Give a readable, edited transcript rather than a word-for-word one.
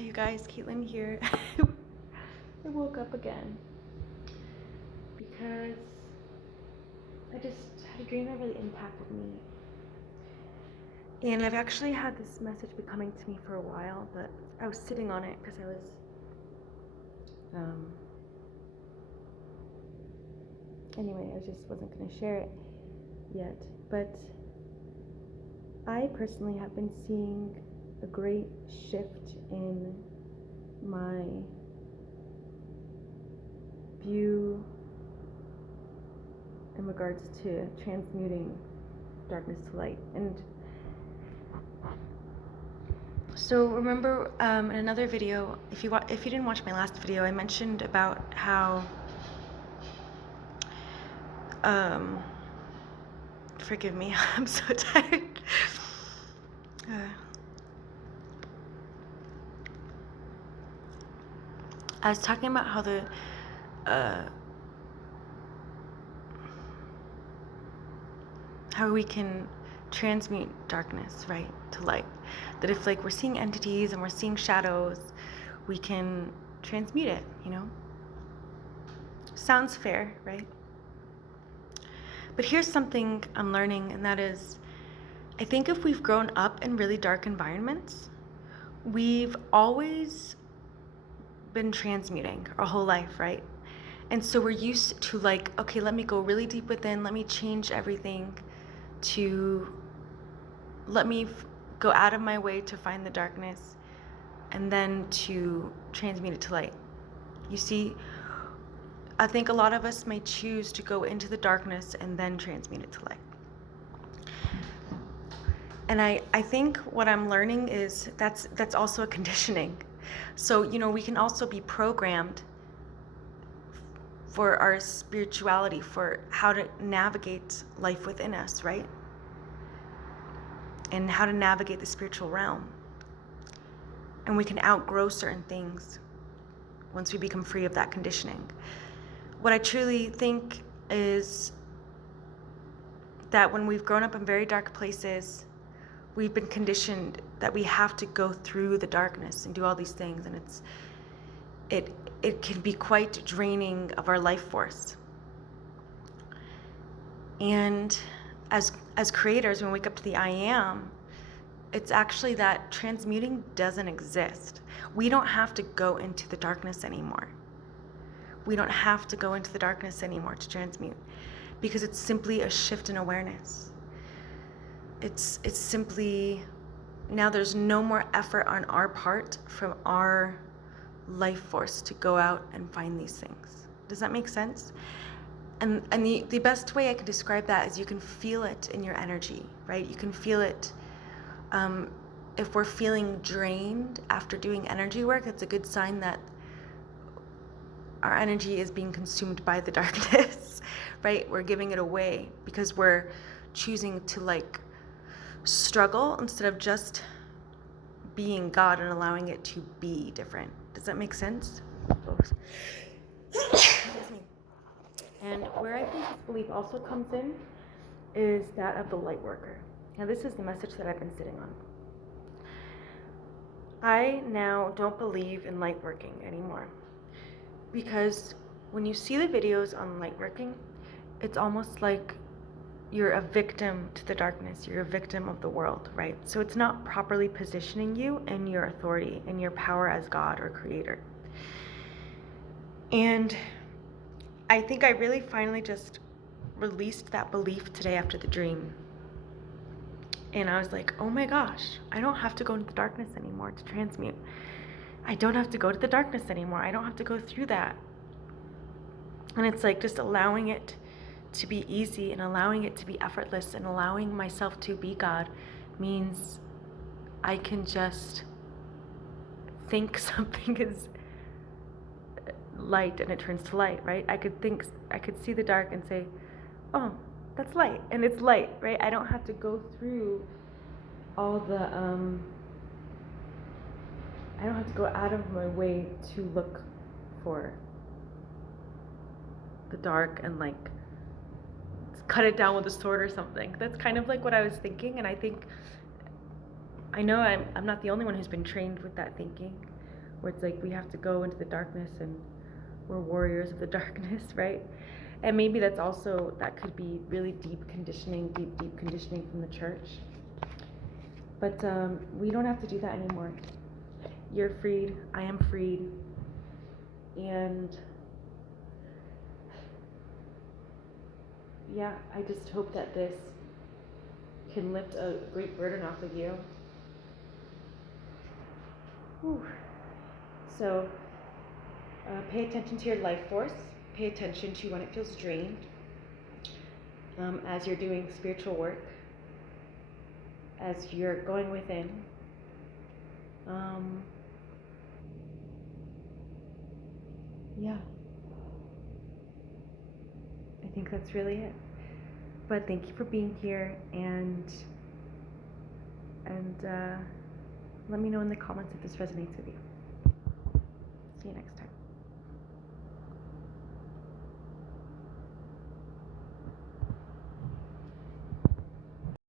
Hi you guys, Caitlin here. I woke up again because I just had a dream that really impacted me. And I've actually had this message be coming to me for a while, but I was sitting on it because I was anyway, I just wasn't going to share it yet. But I personally have been seeing a great shift in my view in regards to transmuting darkness to light. And so remember in another video, if you didn't watch my last video, I mentioned about how forgive me, I'm so tired. I was talking about how the how we can transmute darkness, right, to light. That if like we're seeing entities and we're seeing shadows, we can transmute it, you know? Sounds fair, right? But here's something I'm learning, and that is, I think if we've grown up in really dark environments, we've always been transmuting our whole life, right? And so we're used to like, okay, let me go really deep within, let me change everything, to let me go out of my way to find the darkness and then to transmute it to light. You see, I think a lot of us may choose to go into the darkness and then transmute it to light. And I think what I'm learning is that's also a conditioning. So, you know, we can also be programmed for our spirituality, for how to navigate life within us, right? And how to navigate the spiritual realm. And we can outgrow certain things once we become free of that conditioning. What I truly think is that when we've grown up in very dark places, we've been conditioned that we have to go through the darkness and do all these things, and it can be quite draining of our life force. And as creators, when we wake up to the I am, it's actually that transmuting doesn't exist. We don't have to go into the darkness anymore. We don't have to go into the darkness anymore to transmute, because it's simply a shift in awareness. It's simply, now there's no more effort on our part from our life force to go out and find these things. Does that make sense? And the best way I can describe that is you can feel it in your energy, right? You can feel it. If we're feeling drained after doing energy work, it's a good sign that our energy is being consumed by the darkness, right? We're giving it away because we're choosing to like struggle instead of just being God and allowing it to be different. Does that make sense? And where I think this belief also comes in is that of the light worker. Now this is the message that I've been sitting on. I now don't believe in light working anymore, because when you see the videos on light working, it's almost like you're a victim to the darkness. You're a victim of the world, right? So it's not properly positioning you in your authority, in your power as God or creator. And I think I really finally just released that belief today after the dream. And I was like, oh my gosh, I don't have to go into the darkness anymore to transmute. I don't have to go to the darkness anymore. I don't have to go through that. And it's like just allowing it to be easy and allowing it to be effortless and allowing myself to be God means I can just think something is light and it turns to light, right? I could see the dark and say, oh, that's light, and it's light, right? I don't have to go through all the I don't have to go out of my way to look for the dark and like cut it down with a sword or something. That's kind of like what I was thinking, and I know I'm not the only one who's been trained with that thinking, where it's like we have to go into the darkness and we're warriors of the darkness, right? And maybe that could be really deep conditioning from the church. But we don't have to do that anymore. You're freed, I am freed, and yeah, I just hope that this can lift a great burden off of you. Whew. So pay attention to your life force. Pay attention to when it feels drained as you're doing spiritual work, as you're going within. Yeah. I think that's really it. But thank you for being here, and let me know in the comments if this resonates with you. See you next time.